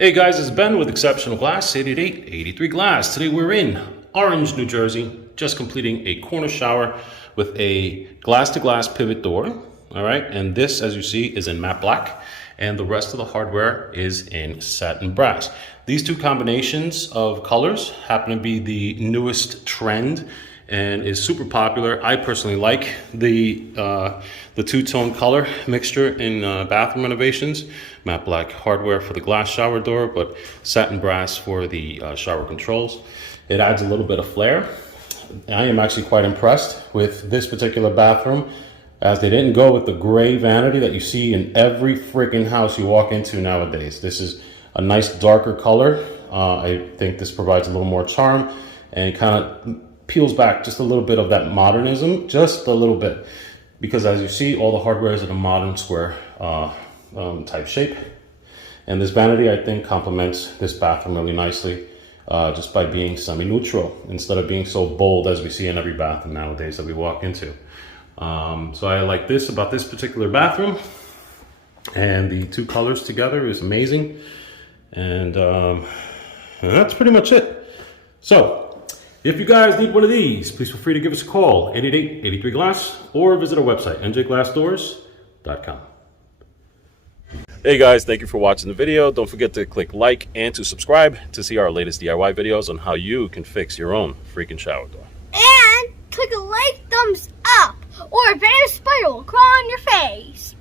Hey guys, it's Ben with Exceptional Glass, 888-83 Glass. Today we're in Orange, New Jersey, just completing a corner shower with a glass-to-glass pivot door. All right, and this, as you see, is in matte black, and the rest of the hardware is in satin brass. These two combinations of colors happen to be the newest trend and is super popular. I personally like the two-tone color mixture in bathroom renovations. Matte black hardware for the glass shower door, but satin brass for the shower controls. It adds a little bit of flair. I am actually quite impressed with this particular bathroom, as they didn't go with the gray vanity that you see in every freaking house you walk into nowadays. This is a nice darker color. I think this provides a little more charm and kind of peels back just a little bit of that modernism, just a little bit, because as you see, all the hardware is in a modern square type shape. And this vanity, I think, complements this bathroom really nicely, just by being semi-neutral instead of being so bold as we see in every bathroom nowadays that we walk into. So I like this about this particular bathroom, and the two colors together is amazing. And that's pretty much it. So if you guys need one of these, please feel free to give us a call, 888-83 Glass, or visit our website, njglassdoors.com. Hey guys, thank you for watching the video. Don't forget to click like and to subscribe to see our latest DIY videos on how you can fix your own freaking shower door. And click a like, thumbs up, or a banner spider will crawl on your face.